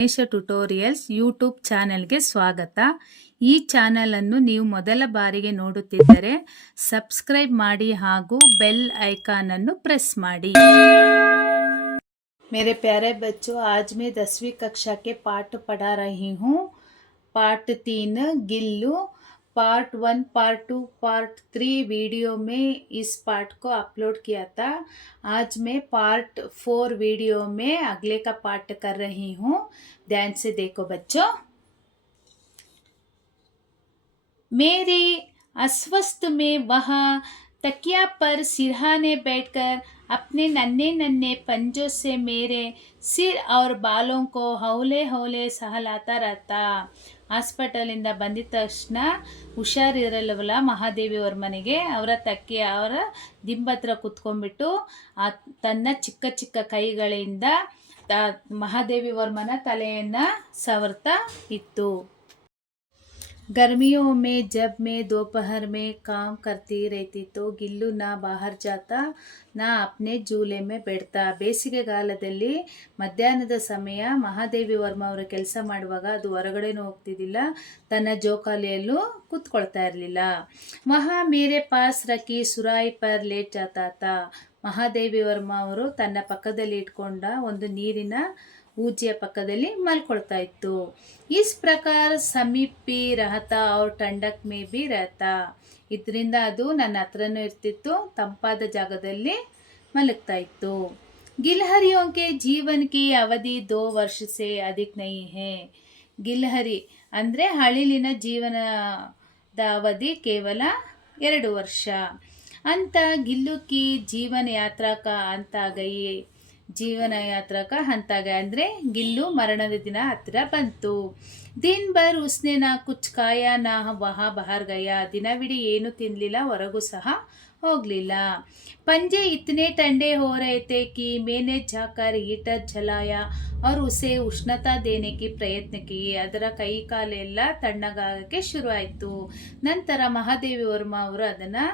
Ganesha tutorials YouTube ಚಾನೆಲ್ಗೆ ಸ್ವಾಗತ. ಈ ಚಾನೆಲ್ ಅನ್ನು ನೀವು ಮೊದಲ ಬಾರಿಗೆ ನೋಡುತ್ತಿದ್ದರೆ ಸಬ್ಸ್ಕ್ರೈಬ್ ಮಾಡಿ ಹಾಗೂ ಬೆಲ್ ಐಕಾನ್ ಅನ್ನು ಪ್ರೆಸ್ ಮಾಡಿ. मेरे प्यारे बच्चों, आज मैं 10वीं कक्षा के पाठ पढ़ा रही हूँ. Part 3 Gillu. Part 1, part 2, part 3 video में इस पार्ट को अपलोड किया था. आज मैं पार्ट 4 वीडियो में अगले का पाठ कर रही हूँ. ध्यान से देखो बच्चों. मेरे अस्वस्थ में वह तकिया पर सिरहाने बैठकर अपने नन्हे नन्हे पंजों से मेरे सिर और बालों को हौले हौले सहलाता रहता. ಹಾಸ್ಪಿಟಲಿಂದ ಬಂದಿದ ತಕ್ಷಣ ಹುಷಾರಿರಲ್ಲವಲ್ಲ ಮಹಾದೇವಿ ಅವ್ರ ಮನೆಗೆ, ಅವರ ತಕ್ಕೆ ಅವರ ದಿಂಬತ್ರ ಕುತ್ಕೊಂಡ್ಬಿಟ್ಟು ತನ್ನ ಚಿಕ್ಕ ಚಿಕ್ಕ ಕೈಗಳಿಂದ ಮಹಾದೇವಿ ವರ್ಮನ ತಲೆಯನ್ನು ಸವರ್ತಾ ಇತ್ತು. गर्मियों में जब मैं दोपहर में काम करती रहती तो गिल्लू ना बाहर जाता ना अपने झूले में बैठता. ಬೇಸಿಗೆಗಾಲದಲ್ಲಿ ಮಧ್ಯಾಹ್ನದ ಸಮಯ ಮಹಾದೇವಿ ವರ್ಮ ಅವರು ಕೆಲಸ ಮಾಡುವಾಗ ಅದು ಹೊರಗಡೆನೂ ಹೋಗ್ತಿದ್ದಿಲ್ಲ, ತನ್ನ ಜೋಕಾಲಿಯಲ್ಲೂ ಕೂತ್ಕೊಳ್ತಾ ಇರಲಿಲ್ಲ. ವಹಾ ಮೇರೆ ಪಾಸ್ ರಖಿ ಸುರಾಯಿ ಪರ್ ಲೇಟ್ ಜಾತಾ ತಾ. ಮಹಾದೇವಿ ವರ್ಮ ಅವರು ತನ್ನ ಪಕ್ಕದಲ್ಲಿ ಇಟ್ಕೊಂಡ ಒಂದು ನೀರಿನ ಊಜಿಯ ಪಕ್ಕದಲ್ಲಿ ಮಲ್ಕೊಳ್ತಾ ಇತ್ತು. ಇಸ್ ಪ್ರಕಾರ ಸಮೀಪಿ ರಹತಾ ಅವ್ರ ಟಂಡಕ್ ಮೇ ಬಿ ರಹತಾ. ಇದರಿಂದ ಅದು ನನ್ನ ಹತ್ರನೂ ಇರ್ತಿತ್ತು, ತಂಪಾದ ಜಾಗದಲ್ಲಿ ಮಲಗ್ತಾ ಇತ್ತು. ಗಿಲ್ಹರಿಯೋ ಕೆ ಜೀವನ್ ಕಿ ಅವಧಿ 2 ವರ್ಷ ಸೆ ಅಧಿಕ್ ನಹೀ ಹೈ. ಗಿಲ್ಹರಿ ಅಂದರೆ ಹಳಿಲಿನ ಜೀವನದ ಅವಧಿ ಕೇವಲ 2 ವರ್ಷ. ಅಂತ ಗಿಲ್ಲು ಕಿ ಜೀವನ ಯಾತ್ರಾ ಕಾ ಅಂತ ಗಯಿ. ಜೀವನ ಯಾತ್ರಕ ಹಂತಾಗ ಅಂದರೆ ಗಿಲ್ಲು ಮರಣದ ದಿನ ಹತ್ತಿರ ಬಂತು. ದಿನ್ ಭರ್ ಉಸ್ನೆ ನಾ ಕುಚ್ ಖಾಯಾ ನಾ ವಹಾ ಬಹಾರ್ ಗಯಾ. ದಿನವಿಡೀ ಏನು ತಿನ್ನಲಿಲ್ಲ, ಹೊರಗೂ ಸಹ ಹೋಗಲಿಲ್ಲ. पंजे इतने ठंडे हो रहे थे कि मैंने जाकर हीटर जलाया और उसे उष्णता देने की प्रयत्न किए. ಅದರ ಕೈ ಕಾಲೆಲ್ಲ ತಣ್ಣಗಾಗಕ್ಕೆ ಶುರು ಆಯಿತು. ನಂತರ ಮಹಾದೇವಿ ವರ್ಮ ಅವರು ಅದನ್ನು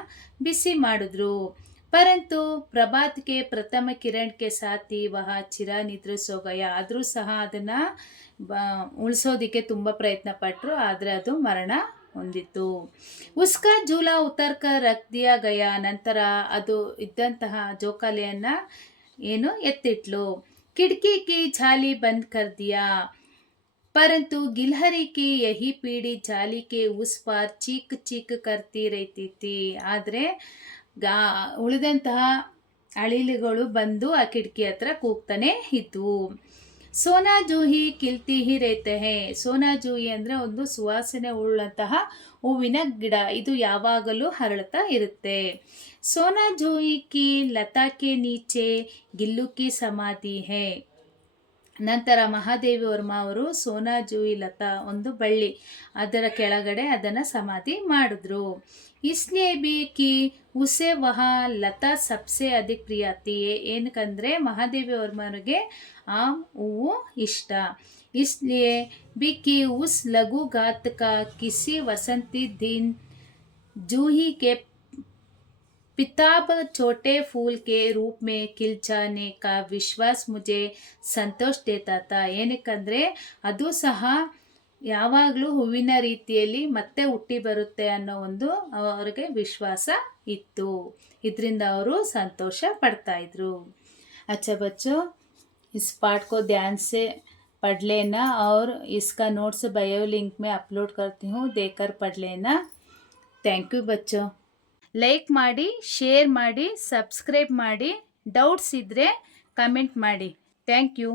ಬಿಸಿ ಮಾಡಿದ್ರು. परंतु प्रभात के प्रथम किरण के साथ ही वह चिरा निद्र सो गया. ಆದರೂ ಸಹ ಅದನ್ನು ಉಳಿಸೋದಕ್ಕೆ ತುಂಬ ಪ್ರಯತ್ನ ಪಟ್ಟರು, ಆದರೆ ಅದು ಮರಣ ಹೊಂದಿತ್ತು. ಉಸ್ಕಾ ಜೂಲಾ ಉತ್ತರ್ಕ ರಖ್ ದಿಯಾ ಗಯಾ. ನಂತರ ಅದು ಇದ್ದಂತಹ ಜೋಕಾಲಿಯನ್ನು ಎತ್ತಿಟ್ಲು. ಕಿಟಕಿ ಕಿ ಜಾಲಿ ಬಂದ್ ಕರ್ ದಿಯಾ. परंतु गिलहरी की यही पीढ़ी जाली के उस पार चीक चीक करती रहती थी. ಆದರೆ ಉಳಿದಂತಹ ಅಳಿಲುಗಳು ಬಂದು ಆ ಕಿಟಕಿ ಹತ್ರ ಕೂಗ್ತಾನೆ ಇದ್ವು. ಸೋನಾ ಜೂಹಿ ಕಿಲ್ತಿ ಹಿ ರೇತೆ ಹೇ. ಸೋನಾ ಜೂಹಿ ಅಂದರೆ ಒಂದು ಸುವಾಸನೆ ಉಳ್ಳಂತಹ ಹೂವಿನ ಗಿಡ, ಇದು ಯಾವಾಗಲೂ ಹರಳ್ತಾ ಇರುತ್ತೆ. ಸೋನಾ ಜೂಹಿ ಕಿ ಲತಾ ಕೆ ನೀಚೆ ಗಿಲ್ಲು ಕಿ ಸಮಾಧಿ ಹೇ. ನಂತರ ಮಹಾದೇವಿ ವರ್ಮ ಅವರು ಸೋನಾ ಜೂಹಿ ಲತಾ ಒಂದು ಬಳ್ಳಿ, ಅದರ ಕೆಳಗಡೆ ಅದನ್ನು ಸಮಾಧಿ ಮಾಡಿದ್ರು. ಇಸ್ಲಿಯೇ ಬಿ ಕಿ ಉಸೆ ವಹ ಲತಾ ಸಬ್ಸೆ ಅಧಿಕ್ ಪ್ರಿಯಾತಿಯೇ. ಏನಕ್ಕಂದರೆ ಮಹಾದೇವಿ ವರ್ಮನಿಗೆ ಆ ಹೂವು ಇಷ್ಟ. ಇಸ್ಲಿಯೇ ಬಿ ಕಿ ಉಸ್ ಲಘು ಘಾತ್ ಕಾ ಕಿಸಿ ವಸಂತಿ ದಿನ್ ಜೂಹಿ ಕೆ पिताब छोटे फूल के रूप में खिल जाने का विश्वास मुझे ಸಂತೋಷ देता था. ಏನಕ್ಕಂದರೆ ಅದು ಸಹ ಯಾವಾಗಲೂ ಹೂವಿನ ರೀತಿಯಲ್ಲಿ ಮತ್ತೆ ಹುಟ್ಟಿ ಬರುತ್ತೆ ಅನ್ನೋ ಒಂದು ಅವರಿಗೆ ವಿಶ್ವಾಸ ಇತ್ತು. ಇದರಿಂದ ಅವರು ಸಂತೋಷ ಪಡ್ತಾಯಿದ್ರು. अच्छा बच्चों, इस पाठ को ध्यान से पढ़ लेना और इसका नोट्स बायो लिंक में अपलोड करती हूँ, देकर पढ़ लेना. थैंक यू बच्चों. ಲೈಕ್ ಮಾಡಿ, ಶೇರ್ ಮಾಡಿ, ಸಬ್ಸ್ಕ್ರೈಬ್ ಮಾಡಿ. ಡೌಟ್ಸ್ ಇದ್ದರೆ ಕಮೆಂಟ್ ಮಾಡಿ. Thank you.